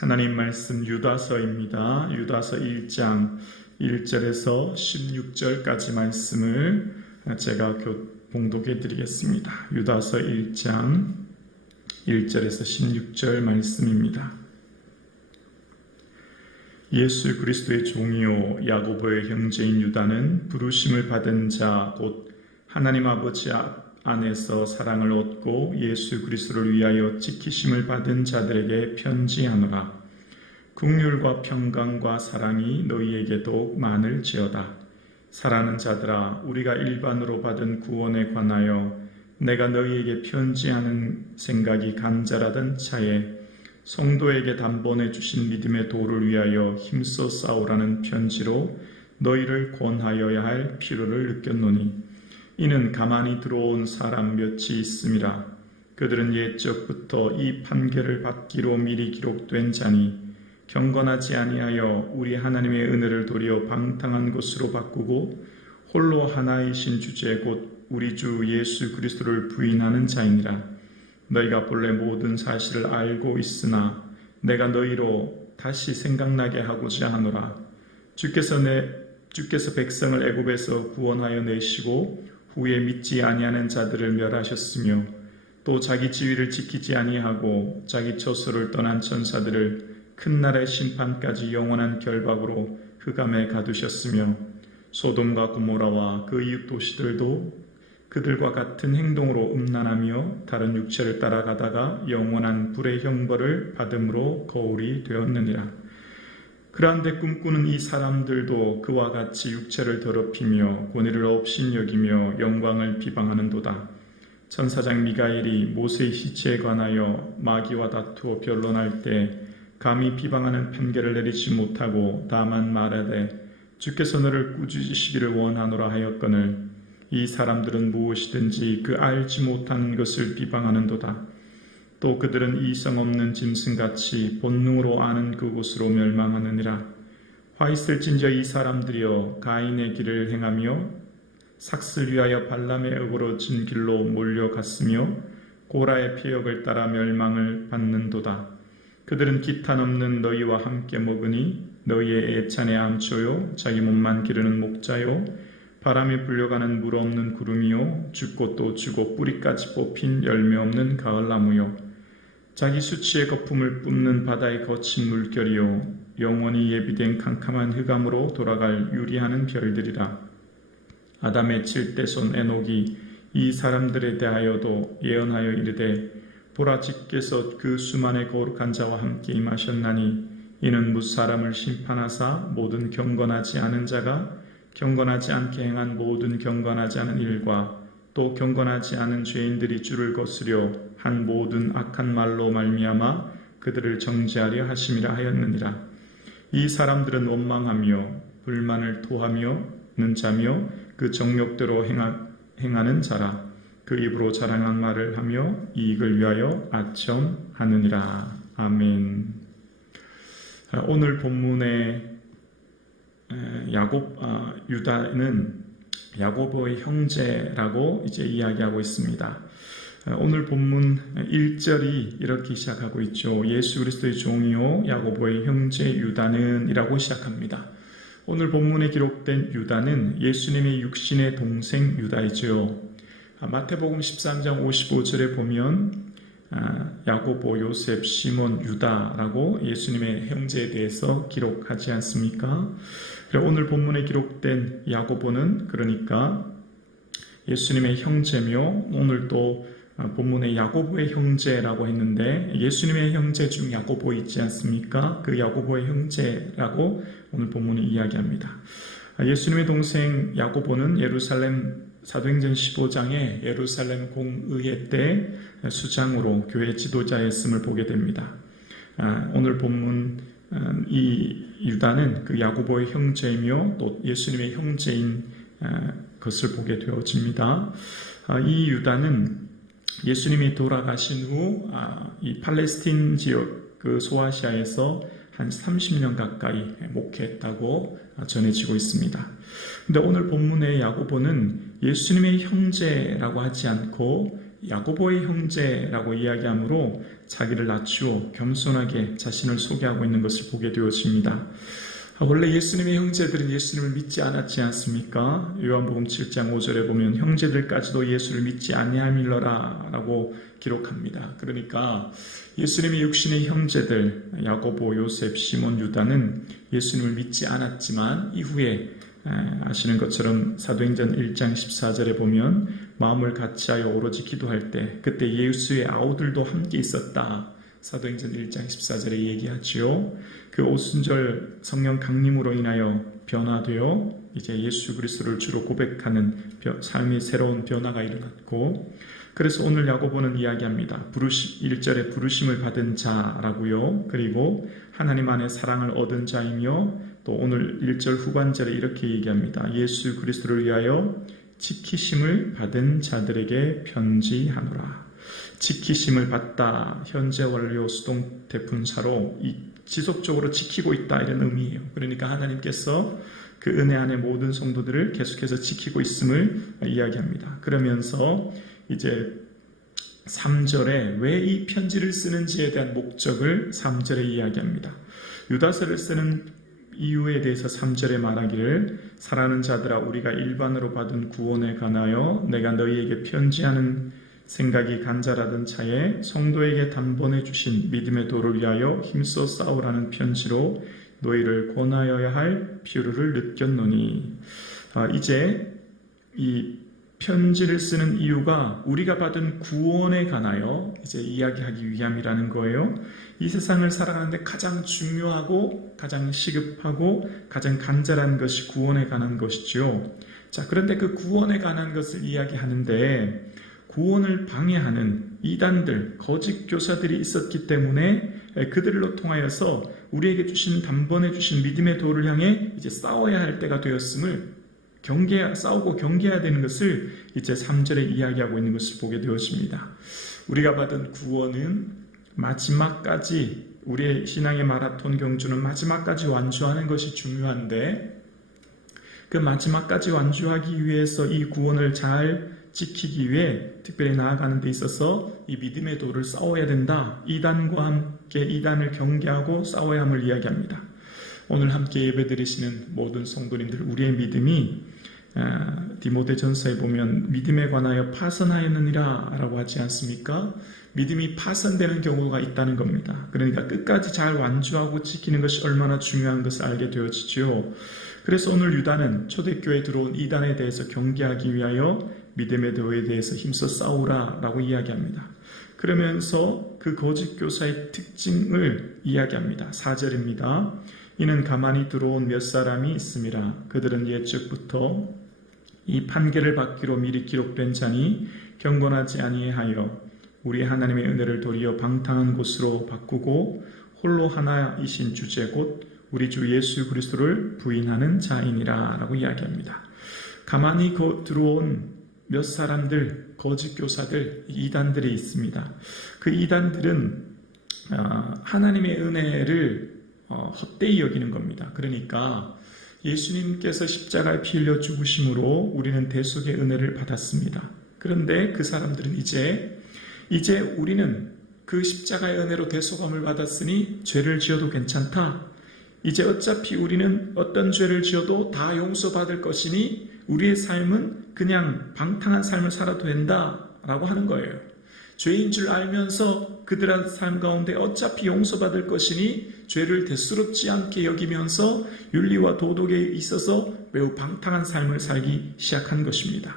하나님 말씀 유다서입니다. 유다서 1장 1절에서 16절까지 말씀을 제가 봉독해 드리겠습니다. 유다서 1장 1절에서 16절 말씀입니다. 예수 그리스도의 종이요 야고보의 형제인 유다는 부르심을 받은 자 곧 하나님 아버지 안에서 사랑을 얻고 예수 그리스도를 위하여 지키심을 받은 자들에게 편지하노라. 긍휼과 평강과 사랑이 너희에게도 많을지어다. 사랑하는 자들아, 우리가 일반으로 받은 구원에 관하여 내가 너희에게 편지하는 생각이 간절하던 차에 성도에게 단번에 주신 믿음의 도를 위하여 힘써 싸우라는 편지로 너희를 권하여야 할 필요를 느꼈노니, 이는 가만히 들어온 사람 몇이 있음이라. 그들은 옛적부터 이 판결을 받기로 미리 기록된 자니 경건하지 아니하여 우리 하나님의 은혜를 도리어 방탕한 것으로 바꾸고 홀로 하나이신 주제 곧 우리 주 예수 그리스도를 부인하는 자이니라. 너희가 본래 모든 사실을 알고 있으나 내가 너희로 다시 생각나게 하고자 하노라. 주께서 백성을 애굽에서 구원하여 내시고 후에 믿지 아니하는 자들을 멸하셨으며 또 자기 지위를 지키지 아니하고 자기 처소를 떠난 천사들을 큰 날의 심판까지 영원한 결박으로 흑암에 가두셨으며 소돔과 고모라와 그 이웃 도시들도 그들과 같은 행동으로 음란하며 다른 육체를 따라가다가 영원한 불의 형벌을 받음으로 거울이 되었느니라. 그런데 꿈꾸는 이 사람들도 그와 같이 육체를 더럽히며 권위를 업신여기며 영광을 비방하는도다. 천사장 미가엘이 모세의 시체에 관하여 마귀와 다투어 변론할 때 감히 비방하는 판결을 내리지 못하고 다만 말하되 주께서 너를 꾸짖으시기를 원하노라 하였거늘, 이 사람들은 무엇이든지 그 알지 못하는 것을 비방하는도다. 또 그들은 이성 없는 짐승같이 본능으로 아는 그곳으로 멸망하느니라. 화 있을진저 이 사람들이여 가인의 길을 행하며 삭슬 위하여 발람의 어그러진 길로 몰려갔으며 고라의 폐역을 따라 멸망을 받는도다. 그들은 기탄 없는 너희와 함께 먹으니 너희의 애찬의 암초요 자기 몸만 기르는 목자요 바람에 불려가는 물 없는 구름이요 죽고 또 죽고 뿌리까지 뽑힌 열매 없는 가을나무요 자기 수치의 거품을 뿜는 바다의 거친 물결이요 영원히 예비된 캄캄한 흑암으로 돌아갈 유리하는 별들이라. 아담의 7대 손 에녹이 이 사람들에 대하여도 예언하여 이르되 보라, 주께서 그 수만의 거룩한 자와 함께 임하셨나니 이는 무사람을 심판하사 모든 경건하지 않은 자가 경건하지 않게 행한 모든 경건하지 않은 일과 또 경건하지 않은 죄인들이 주를 거스려 한 모든 악한 말로 말미암아 그들을 정죄하려 하심이라 하였느니라. 이 사람들은 원망하며 불만을 토하며는 자며 그 정욕대로 행하는 자라. 그 입으로 자랑한 말을 하며 이익을 위하여 아첨하느니라. 아멘. 오늘 본문의 유다는 야고보의 형제라고 이제 이야기하고 있습니다. 오늘 본문 1절이 이렇게 시작하고 있죠. 예수 그리스도의 종이요 야고보의 형제 유다는 이라고 시작합니다. 오늘 본문에 기록된 유다는 예수님의 육신의 동생 유다이죠. 마태복음 13장 55절에 보면 야고보, 요셉, 시몬, 유다라고 예수님의 형제에 대해서 기록하지 않습니까? 오늘 본문에 기록된 야고보는 그러니까 예수님의 형제며, 오늘 또 본문에 야고보의 형제라고 했는데 예수님의 형제 중 야고보 있지 않습니까? 그 야고보의 형제라고 오늘 본문이 이야기합니다. 예수님의 동생 야고보는 사도행전 15장에 예루살렘 공의회 때 수장으로 교회 지도자였음을 보게 됩니다. 오늘 본문 이 유다는 그 야고보의 형제이며 또 예수님의 형제인 것을 보게 되어집니다. 이 유다는 예수님이 돌아가신 후 이 팔레스틴 지역 그 소아시아에서 한 30년 가까이 목회했다고 전해지고 있습니다. 근데 오늘 본문의 야고보는 예수님의 형제라고 하지 않고 야고보의 형제라고 이야기하므로 자기를 낮추어 겸손하게 자신을 소개하고 있는 것을 보게 되어집니다. 원래 예수님의 형제들은 예수님을 믿지 않았지 않습니까? 요한복음 7장 5절에 보면 형제들까지도 예수를 믿지 아니함일러라 라고 기록합니다. 그러니까 예수님의 육신의 형제들 야고보, 요셉, 시몬, 유다는 예수님을 믿지 않았지만 이후에 아시는 것처럼 사도행전 1장 14절에 보면 마음을 같이하여 오로지 기도할 때 그때 예수의 아우들도 함께 있었다. 사도행전 1장 14절에 얘기하지요. 그 오순절 성령 강림으로 인하여 변화되어 이제 예수 그리스도를 주로 고백하는 삶의 새로운 변화가 일어났고, 그래서 오늘 야고보는 이야기합니다. 1절에 부르심을 받은 자라고요. 그리고 하나님 안에 사랑을 얻은 자이며, 또 오늘 1절 후반절에 이렇게 얘기합니다. 예수 그리스도를 위하여 지키심을 받은 자들에게 편지하노라. 지키심을 받다, 현재 완료 수동 대분사로 지속적으로 지키고 있다, 이런 의미예요. 그러니까 하나님께서 그 은혜 안에 모든 성도들을 계속해서 지키고 있음을 이야기합니다. 그러면서 이제 3절에 왜 이 편지를 쓰는지에 대한 목적을 3절에 이야기합니다. 유다서를 쓰는 이유에 대해서 3절에 말하기를, 사랑하는 자들아, 우리가 일반으로 받은 구원에 관하여 내가 너희에게 편지하는 생각이 간절하던 차에 성도에게 단번에 주신 믿음의 도를 위하여 힘써 싸우라는 편지로 너희를 권하여야 할 필요를 느꼈노니. 이제 이 편지를 쓰는 이유가 우리가 받은 구원에 관하여 이제 이야기하기 위함이라는 거예요. 이 세상을 살아가는데 가장 중요하고 가장 시급하고 가장 간절한 것이 구원에 관한 것이죠. 자, 그런데 그 구원에 관한 것을 이야기하는데 구원을 방해하는 이단들, 거짓 교사들이 있었기 때문에 그들로 통하여서 우리에게 주신 단번에 주신 믿음의 도를 향해 이제 싸워야 할 때가 되었음을 싸우고 경계해야 되는 것을 이제 3절에 이야기하고 있는 것을 보게 되었습니다. 우리가 받은 구원은 마지막까지, 우리의 신앙의 마라톤 경주는 마지막까지 완주하는 것이 중요한데, 그 마지막까지 완주하기 위해서 이 구원을 잘 지키기 위해 특별히 나아가는 데 있어서 이 믿음의 도를 싸워야 된다. 이단과 함께 이단을 경계하고 싸워야 함을 이야기합니다. 오늘 함께 예배드리시는 모든 성도님들, 우리의 믿음이 디모데전서에 보면 믿음에 관하여 파선하였느니라 라고 하지 않습니까? 믿음이 파선되는 경우가 있다는 겁니다. 그러니까 끝까지 잘 완주하고 지키는 것이 얼마나 중요한 것을 알게 되어지죠. 그래서 오늘 유다는 초대교회에 들어온 이단에 대해서 경계하기 위하여 믿음의 도에 대해서 힘써 싸우라 라고 이야기합니다. 그러면서 그 거짓 교사의 특징을 이야기합니다. 4절입니다. 이는 가만히 들어온 몇 사람이 있음이라. 그들은 옛적부터 이 판결을 받기로 미리 기록된 자니 경건하지 아니하여 우리 하나님의 은혜를 도리어 방탕한 곳으로 바꾸고 홀로 하나이신 주제 곧 우리 주 예수 그리스도를 부인하는 자이니라 라고 이야기합니다. 가만히 들어온 몇 사람들, 거짓 교사들, 이단들이 있습니다. 그 이단들은 하나님의 은혜를 헛되이 여기는 겁니다. 그러니까 예수님께서 십자가에 피 흘려 죽으심으로 우리는 대속의 은혜를 받았습니다. 그런데 그 사람들은 이제 우리는 그 십자가의 은혜로 대속함을 받았으니 죄를 지어도 괜찮다. 이제 어차피 우리는 어떤 죄를 지어도 다 용서받을 것이니 우리의 삶은 그냥 방탕한 삶을 살아도 된다라고 하는 거예요. 죄인 줄 알면서 그들의 삶 가운데 어차피 용서받을 것이니 죄를 대수롭지 않게 여기면서 윤리와 도덕에 있어서 매우 방탕한 삶을 살기 시작한 것입니다.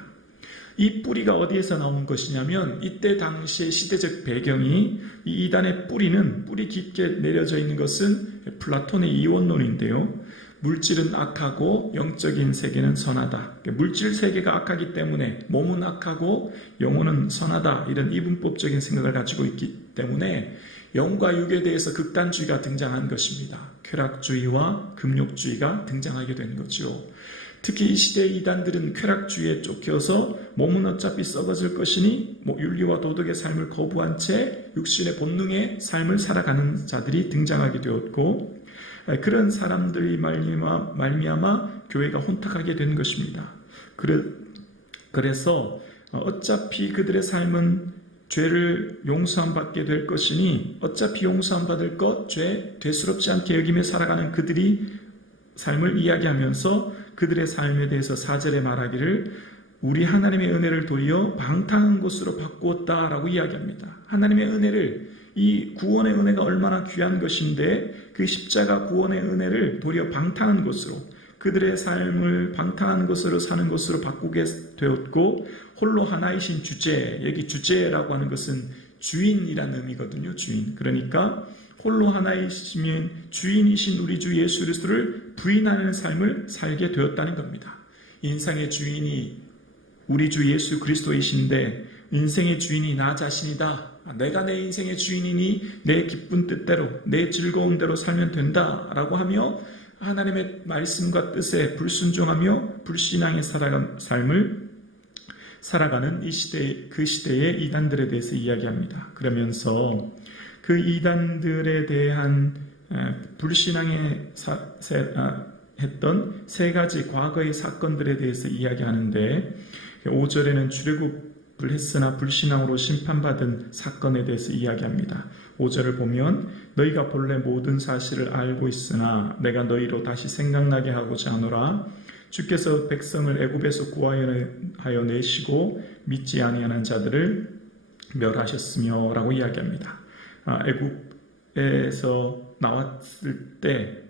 이 뿌리가 어디에서 나온 것이냐면 이때 당시의 시대적 배경이, 이 이단의 뿌리 깊게 내려져 있는 것은 플라톤의 이원론인데요. 물질은 악하고 영적인 세계는 선하다. 물질 세계가 악하기 때문에 몸은 악하고 영혼은 선하다. 이런 이분법적인 생각을 가지고 있기 때문에 영과 육에 대해서 극단주의가 등장한 것입니다. 쾌락주의와 금욕주의가 등장하게 된 거죠. 특히 이 시대의 이단들은 쾌락주의에 쫓겨서 몸은 어차피 썩어질 것이니 윤리와 도덕의 삶을 거부한 채 육신의 본능의 삶을 살아가는 자들이 등장하게 되었고, 그런 사람들이 말미암아 교회가 혼탁하게 된 것입니다. 그래서 어차피 그들의 삶은 죄를 용서함 받게 될 것이니 어차피 용서함 받을 것, 죄 되스럽지 않게 여기며 살아가는 그들이 삶을 이야기하면서 그들의 삶에 대해서 4절에 말하기를 우리 하나님의 은혜를 도리어 방탕한 것으로 바꾸었다라고 이야기합니다. 하나님의 은혜를, 이 구원의 은혜가 얼마나 귀한 것인데 그 십자가 구원의 은혜를 도리어 방탕한 것으로, 그들의 삶을 방탕한 것으로 사는 것으로 바꾸게 되었고, 홀로 하나이신 주제, 여기 주제라고 하는 것은 주인이라는 의미거든요. 주인. 그러니까 홀로 하나이신 주인이신 우리 주 예수 그리스도를 부인하는 삶을 살게 되었다는 겁니다. 인생의 주인이 우리 주 예수 그리스도이신데 인생의 주인이 나 자신이다. 내가 내 인생의 주인이니 내 기쁜 뜻대로, 내 즐거운 대로 살면 된다라고 하며 하나님의 말씀과 뜻에 불순종하며 불신앙의 삶을 살아가는 이 시대, 그 시대의 이단들에 대해서 이야기합니다. 그러면서 그 이단들에 대한 불신앙에 했던 세 가지 과거의 사건들에 대해서 이야기하는데 5절에는 출애굽을 했으나 불신앙으로 심판받은 사건에 대해서 이야기합니다. 5절을 보면 너희가 본래 모든 사실을 알고 있으나 내가 너희로 다시 생각나게 하고자 하노라. 주께서 백성을 애굽에서 구하여 내시고 믿지 아니하는 자들을 멸하셨으며 라고 이야기합니다. 애굽에서 나왔을 때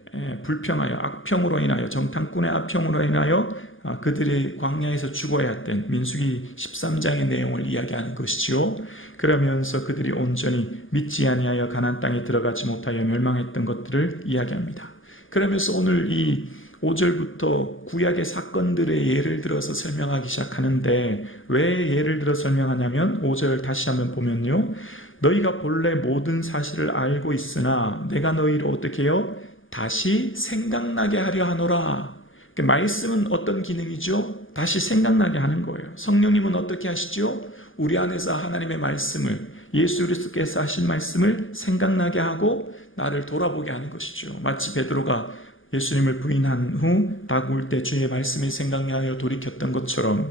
불평하여 악평으로 인하여, 정탐꾼의 악평으로 인하여 그들이 광야에서 죽어야 했던 민수기 13장의 내용을 이야기하는 것이지요. 그러면서 그들이 온전히 믿지 아니하여 가나안 땅에 들어가지 못하여 멸망했던 것들을 이야기합니다. 그러면서 오늘 이 5절부터 구약의 사건들의 예를 들어서 설명하기 시작하는데, 왜 예를 들어 설명하냐면 5절 다시 한번 보면요, 너희가 본래 모든 사실을 알고 있으나 내가 너희를 어떻게 해요? 다시 생각나게 하려 하노라. 말씀은 어떤 기능이죠? 다시 생각나게 하는 거예요. 성령님은 어떻게 하시죠? 우리 안에서 하나님의 말씀을, 예수 그리스도께서 하신 말씀을 생각나게 하고 나를 돌아보게 하는 것이죠. 마치 베드로가 예수님을 부인한 후 다구울 때 주의 말씀이 생각나여 돌이켰던 것처럼,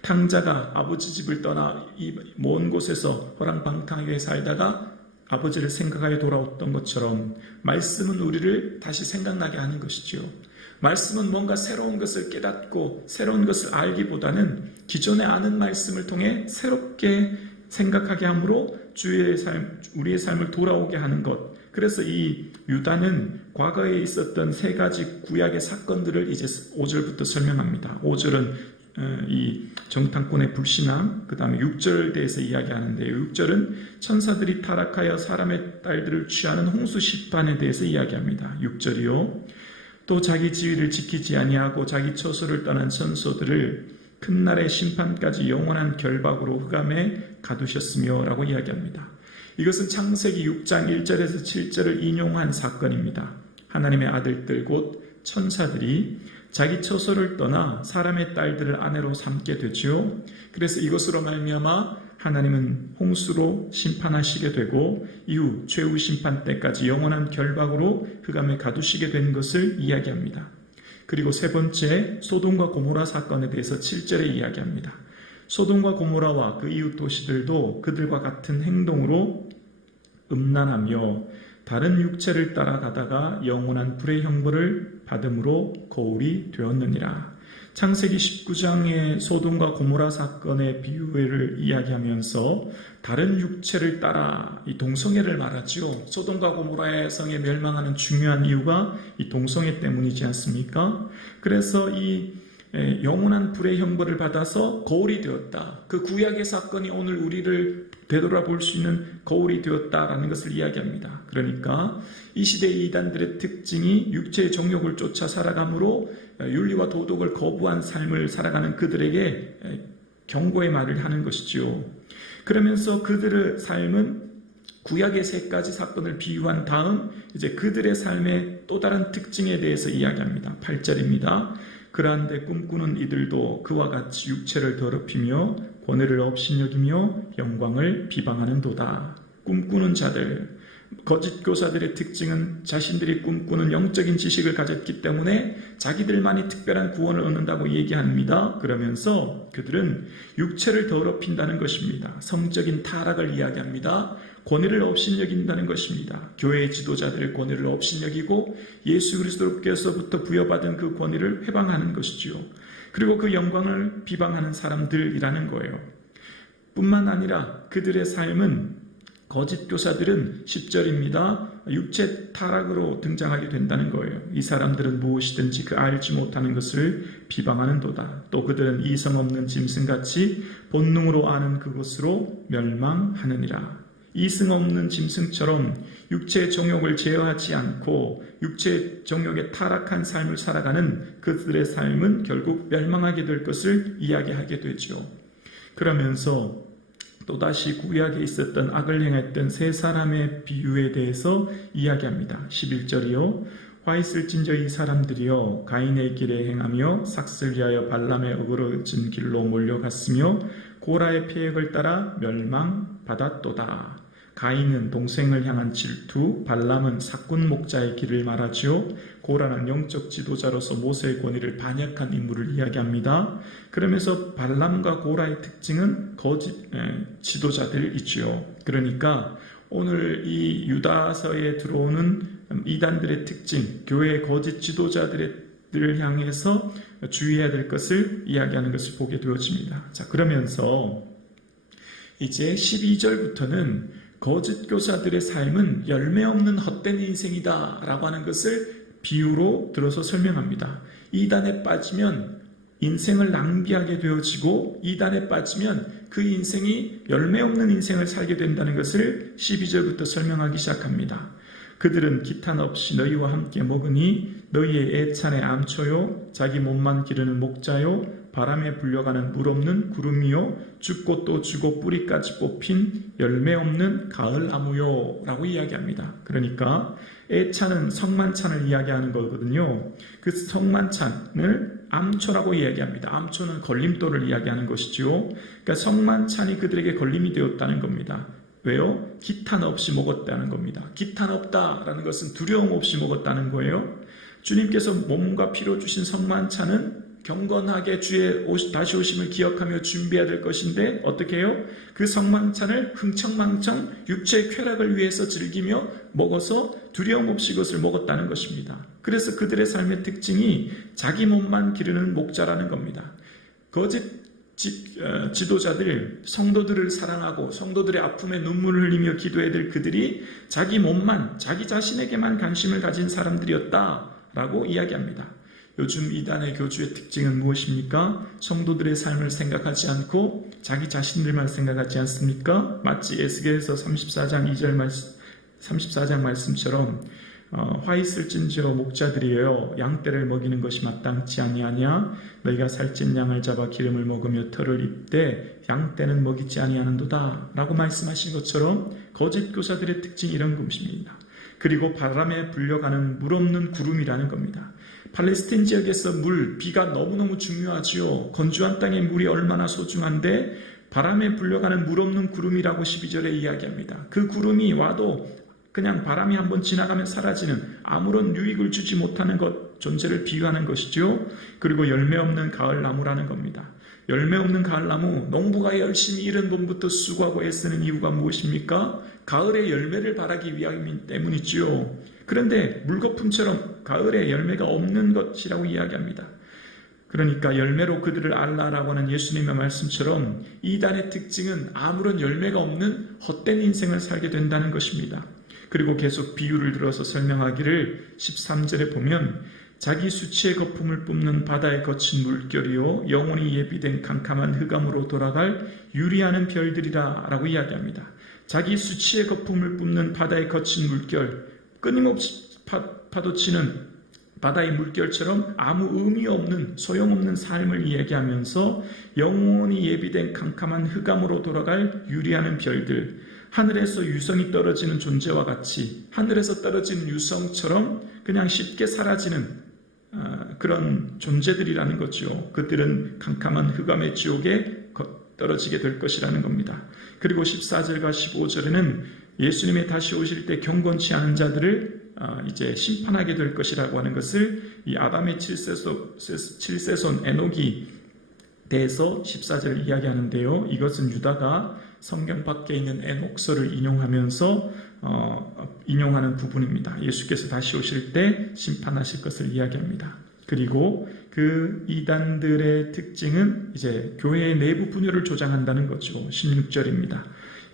탕자가 아버지 집을 떠나 이 먼 곳에서 호랑방탕하게 살다가 아버지를 생각하여 돌아왔던 것처럼 말씀은 우리를 다시 생각나게 하는 것이죠. 말씀은 뭔가 새로운 것을 깨닫고 새로운 것을 알기보다는 기존에 아는 말씀을 통해 새롭게 생각하게 함으로 우리의 삶을 돌아오게 하는 것. 그래서 이 유다는 과거에 있었던 세 가지 구약의 사건들을 이제 5절부터 설명합니다. 5절은 이 정탐꾼의 불신앙, 그 다음에 6절 대해서 이야기하는데요. 6절은 천사들이 타락하여 사람의 딸들을 취하는 홍수 심판에 대해서 이야기합니다. 6절이요. 또 자기 지위를 지키지 아니하고 자기 처소를 떠난 선소들을 큰 날의 심판까지 영원한 결박으로 흑암에 가두셨으며 라고 이야기합니다. 이것은 창세기 6장 1절에서 7절을 인용한 사건입니다. 하나님의 아들들 곧 천사들이 자기 처소를 떠나 사람의 딸들을 아내로 삼게 되지요. 그래서 이것으로 말미암아 하나님은 홍수로 심판하시게 되고 이후 최후 심판 때까지 영원한 결박으로 흑암에 가두시게 된 것을 이야기합니다. 그리고 세 번째, 소돔과 고모라 사건에 대해서 7절에 이야기합니다. 소돔과 고모라와 그 이웃 도시들도 그들과 같은 행동으로 음란하며 다른 육체를 따라가다가 영원한 불의 형벌을 받음으로 거울이 되었느니라. 창세기 19장의 소돔과 고모라 사건의 비유를 이야기하면서 다른 육체를 따라 이 동성애를 말하지요. 소돔과 고모라의 성에 멸망하는 중요한 이유가 이 동성애 때문이지 않습니까? 그래서 이 영원한 불의 형벌을 받아서 거울이 되었다. 그 구약의 사건이 오늘 우리를 되돌아볼 수 있는 거울이 되었다라는 것을 이야기합니다. 그러니까 이 시대의 이단들의 특징이 육체의 정욕을 쫓아 살아가므로 윤리와 도덕을 거부한 삶을 살아가는 그들에게 경고의 말을 하는 것이지요. 그러면서 그들의 삶은 구약의 세 가지 사건을 비유한 다음 이제 그들의 삶의 또 다른 특징에 대해서 이야기합니다. 8절입니다. 그러한데 꿈꾸는 이들도 그와 같이 육체를 더럽히며 권위를 업신여기며 영광을 비방하는 도다. 꿈꾸는 자들, 거짓 교사들의 특징은 자신들이 꿈꾸는 영적인 지식을 가졌기 때문에 자기들만이 특별한 구원을 얻는다고 얘기합니다. 그러면서 그들은 육체를 더럽힌다는 것입니다. 성적인 타락을 이야기합니다. 권위를 업신여긴다는 것입니다. 교회의 지도자들의 권위를 업신여기고 예수 그리스도께서부터 부여받은 그 권위를 회방하는 것이지요. 그리고 그 영광을 비방하는 사람들이라는 거예요. 뿐만 아니라 그들의 삶은 거짓 교사들은 10절입니다. 육체 타락으로 등장하게 된다는 거예요. 이 사람들은 무엇이든지 그 알지 못하는 것을 비방하는도다. 또 그들은 이성 없는 짐승같이 본능으로 아는 그것으로 멸망하느니라. 이성 없는 짐승처럼 육체의 정욕을 제어하지 않고 육체의 정욕에 타락한 삶을 살아가는 그들의 삶은 결국 멸망하게 될 것을 이야기하게 되죠. 그러면서 또다시 구약에 있었던 악을 행했던 세 사람의 비유에 대해서 이야기합니다. 11절이요. 화 있을진저 이 사람들이여 가인의 길에 행하며 삭슬 위하여 발람의 어그러진 길로 몰려갔으며 고라의 패역을 따라 멸망받았도다. 가인은 동생을 향한 질투, 발람은 사꾼 목자의 길을 말하지요. 고라는 영적 지도자로서 모세의 권위를 반역한 인물을 이야기합니다. 그러면서 발람과 고라의 특징은 거짓 지도자들이지요. 그러니까 오늘 이 유다서에 들어오는 이단들의 특징, 교회의 거짓 지도자들을 향해서 주의해야 될 것을 이야기하는 것을 보게 되어집니다. 자, 그러면서 이제 12절부터는 거짓 교사들의 삶은 열매 없는 헛된 인생이다 라고 하는 것을 비유로 들어서 설명합니다. 이단에 빠지면 인생을 낭비하게 되어지고 이단에 빠지면 그 인생이 열매 없는 인생을 살게 된다는 것을 12절부터 설명하기 시작합니다. 그들은 기탄 없이 너희와 함께 먹으니 너희의 애찬의 암초요 자기 몸만 기르는 목자요 바람에 불려가는 물 없는 구름이요 죽고 또 죽고 뿌리까지 뽑힌 열매 없는 가을나무요 라고 이야기합니다. 그러니까 애찬은 성만찬을 이야기하는 거거든요. 그 성만찬을 암초라고 이야기합니다. 암초는 걸림돌을 이야기하는 것이죠. 그러니까 성만찬이 그들에게 걸림이 되었다는 겁니다. 왜요? 기탄 없이 먹었다는 겁니다. 기탄 없다라는 것은 두려움 없이 먹었다는 거예요. 주님께서 몸과 피로 주신 성만찬은 경건하게 주의 다시 오심을 기억하며 준비해야 될 것인데 어떻게 해요? 그 성만찬을 흥청망청 육체의 쾌락을 위해서 즐기며 먹어서 두려움 없이 그것을 먹었다는 것입니다. 그래서 그들의 삶의 특징이 자기 몸만 기르는 목자라는 겁니다. 거짓 지도자들, 성도들을 사랑하고 성도들의 아픔에 눈물을 흘리며 기도해야 될 그들이 자기 몸만, 자기 자신에게만 관심을 가진 사람들이었다라고 이야기합니다. 요즘 이단의 교주의 특징은 무엇입니까? 성도들의 삶을 생각하지 않고 자기 자신들만 생각하지 않습니까? 마치 에스겔서 34장 2절 말씀, 34장 말씀처럼 화 있을진저 목자들이여 양떼를 먹이는 것이 마땅치 아니하냐 너희가 살찐 양을 잡아 기름을 먹으며 털을 입되 양떼는 먹이지 아니하는도다 라고 말씀하신 것처럼 거짓 교사들의 특징이 이런 것입니다. 그리고 바람에 불려가는 물 없는 구름이라는 겁니다. 팔레스틴 지역에서 비가 너무너무 중요하지요. 건조한 땅의 물이 얼마나 소중한데 바람에 불려가는 물 없는 구름이라고 12절에 이야기합니다. 그 구름이 와도 그냥 바람이 한번 지나가면 사라지는 아무런 유익을 주지 못하는 존재를 비유하는 것이죠. 그리고 열매 없는 가을나무라는 겁니다. 열매 없는 가을나무, 농부가 열심히 이른 봄부터 수고하고 애쓰는 이유가 무엇입니까? 가을에 열매를 바라기 위함이기 때문이지요. 그런데 물거품처럼 가을에 열매가 없는 것이라고 이야기합니다. 그러니까 열매로 그들을 알라라고 하는 예수님의 말씀처럼 이단의 특징은 아무런 열매가 없는 헛된 인생을 살게 된다는 것입니다. 그리고 계속 비유를 들어서 설명하기를 13절에 보면 자기 수치의 거품을 뿜는 바다의 거친 물결이요 영원히 예비된 캄캄한 흑암으로 돌아갈 유리하는 별들이라 라고 이야기합니다. 자기 수치의 거품을 뿜는 바다의 거친 물결, 끊임없이 파도치는 바다의 물결처럼 아무 의미 없는 소용없는 삶을 이야기하면서 영원히 예비된 캄캄한 흑암으로 돌아갈 유리하는 별들, 하늘에서 유성이 떨어지는 존재와 같이 하늘에서 떨어지는 유성처럼 그냥 쉽게 사라지는 그런 존재들이라는 거죠. 그들은 캄캄한 흑암의 지옥에 떨어지게 될 것이라는 겁니다. 그리고 14절과 15절에는 예수님의 다시 오실 때 경건치 않은 자들을 이제 심판하게 될 것이라고 하는 것을 이 아담의 7세손 에녹이 대해서 14절을 이야기하는데요. 이것은 유다가 성경 밖에 있는 에녹서를 인용하는 부분입니다. 예수께서 다시 오실 때 심판하실 것을 이야기합니다. 그리고 그 이단들의 특징은 이제 교회의 내부 분열을 조장한다는 거죠. 16절입니다.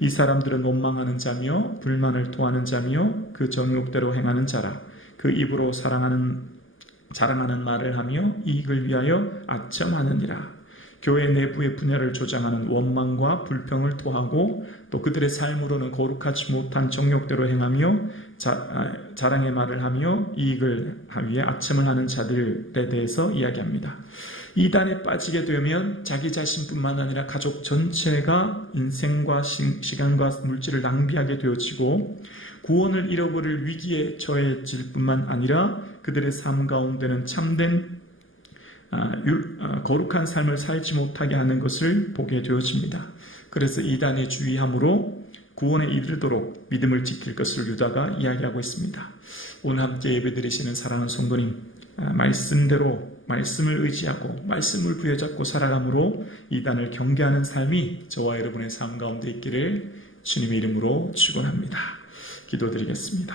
이 사람들은 원망하는 자며 불만을 토하는 자며 그 정욕대로 행하는 자라. 그 입으로 자랑하는 말을 하며 이익을 위하여 아첨하느니라. 교회 내부의 분열을 조장하는 원망과 불평을 토하고 또 그들의 삶으로는 거룩하지 못한 정욕대로 행하며 자랑의 말을 하며 이익을 위해 아첨을 하는 자들에 대해서 이야기합니다. 이단에 빠지게 되면 자기 자신뿐만 아니라 가족 전체가 인생과 시간과 물질을 낭비하게 되어지고 구원을 잃어버릴 위기에 처해질 뿐만 아니라 그들의 삶 가운데는 참된 거룩한 삶을 살지 못하게 하는 것을 보게 되어집니다. 그래서 이단에 주의함으로 구원에 이르도록 믿음을 지킬 것을 유다가 이야기하고 있습니다. 오늘 함께 예배드리시는 사랑하는 성도님, 말씀대로 말씀을 의지하고 말씀을 부여잡고 살아감으로 이단을 경계하는 삶이 저와 여러분의 삶 가운데 있기를 주님의 이름으로 축원합니다. 기도드리겠습니다.